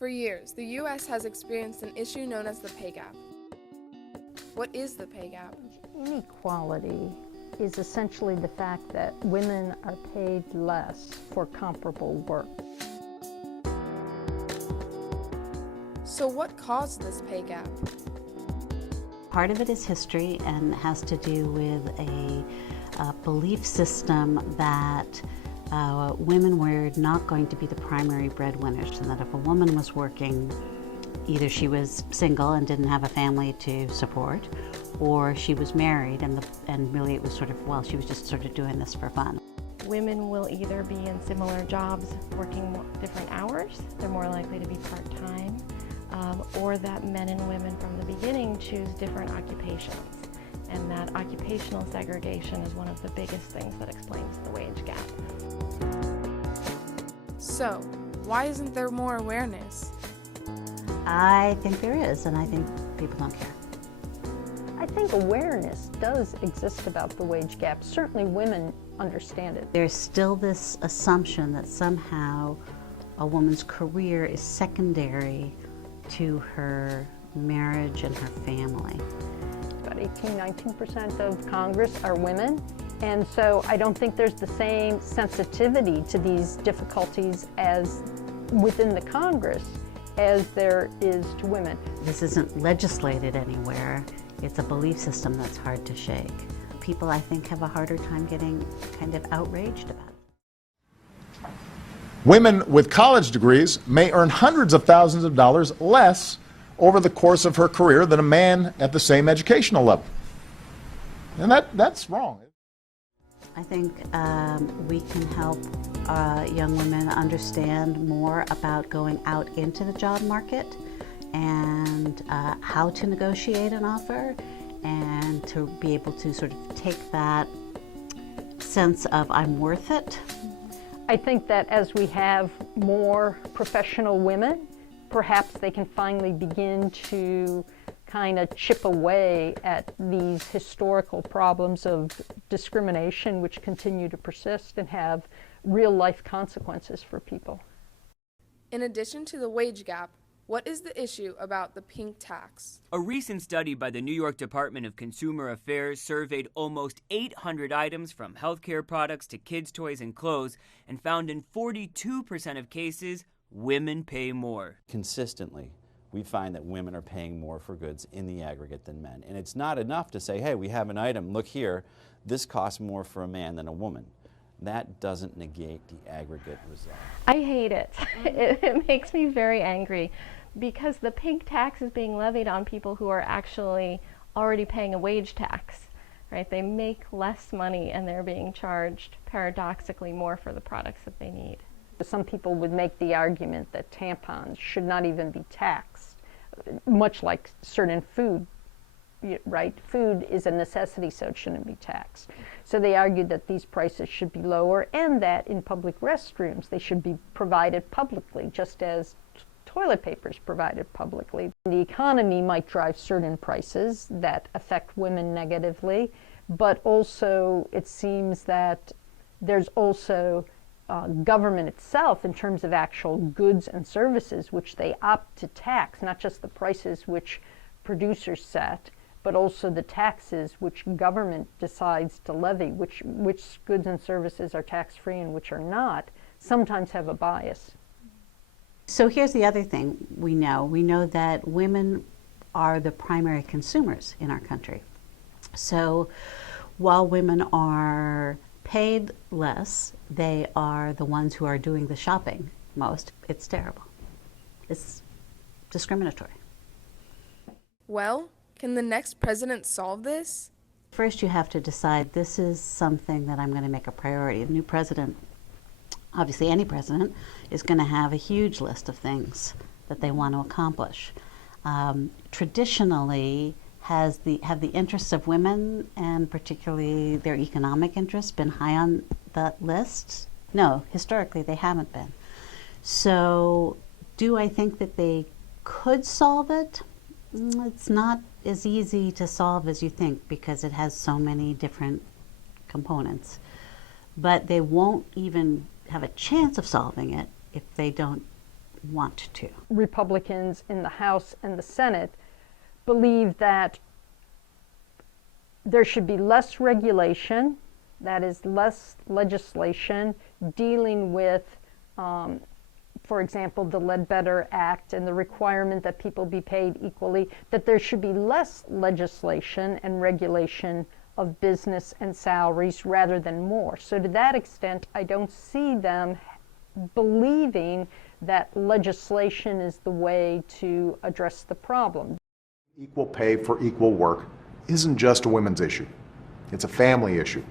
For years, the U.S. has experienced an issue known as the pay gap. What is the pay gap? Inequality is essentially the fact that women are paid less for comparable work. So what caused this pay gap? Part of it is history and has to do with a belief system that women were not going to be the primary breadwinners, and that if a woman was working, either she was single and didn't have a family to support, or she was married and really it was sort of, well, she was just sort of doing this for fun. Women will either be in similar jobs working different hours, they're more likely to be part-time, or that men and women from the beginning choose different occupations. And that occupational segregation is one of the biggest things that explains the wage gap. So, why isn't there more awareness? I think there is, and I think people don't care. I think awareness does exist about the wage gap. Certainly women understand it. There's still this assumption that somehow a woman's career is secondary to her marriage and her family. About 18–19% of Congress are women, and so I don't think there's the same sensitivity to these difficulties as within the Congress as there is to women. This isn't legislated anywhere. It's a belief system that's hard to shake. People, I think, have a harder time getting kind of outraged about it. Women with college degrees may earn hundreds of thousands of dollars less over the course of her career than a man at the same educational level. And that's wrong. I think we can help young women understand more about going out into the job market and how to negotiate an offer, and to be able to sort of take that sense of I'm worth it. I think that as we have more professional women, perhaps they can finally begin to kind of chip away at these historical problems of discrimination which continue to persist and have real life consequences for people. In addition to the wage gap, what is the issue about the pink tax? A recent study by the New York Department of Consumer Affairs surveyed almost 800 items from healthcare products to kids' toys and clothes, and found in 42% of cases, women pay more. Consistently, we find that women are paying more for goods in the aggregate than men. And it's not enough to say, hey, we have an item, look here, this costs more for a man than a woman. That doesn't negate the aggregate result. I hate it. It makes me very angry because the pink tax is being levied on people who are actually already paying a wage tax, right? They make less money and they're being charged paradoxically more for the products that they need. Some people would make the argument that tampons should not even be taxed, much like certain food, right? Food is a necessity, so it shouldn't be taxed. So they argued that these prices should be lower, and that in public restrooms they should be provided publicly, just as toilet paper is provided publicly. The economy might drive certain prices that affect women negatively, but also it seems that there's also government itself in terms of actual goods and services which they opt to tax, not just the prices which producers set, but also the taxes which government decides to levy, which goods and services are tax-free and which are not, sometimes have a bias. So here's the other thing we know. We know that women are the primary consumers in our country. So while women are paid less, they are the ones who are doing the shopping most. It's terrible. It's discriminatory. Well, can the next president solve this? First, you have to decide this is something that I'm going to make a priority. The new president, obviously any president, is going to have a huge list of things that they want to accomplish. Traditionally, have the interests of women, and particularly their economic interests, been high on that list? No, historically they haven't been. So do I think that they could solve it? It's not as easy to solve as you think because it has so many different components. But they won't even have a chance of solving it if they don't want to. Republicans in the House and the Senate believe that there should be less regulation, that is, less legislation dealing with, for example, the Ledbetter Act and the requirement that people be paid equally, that there should be less legislation and regulation of business and salaries rather than more. So to that extent, I don't see them believing that legislation is the way to address the problem. Equal pay for equal work isn't just a women's issue. It's a family issue.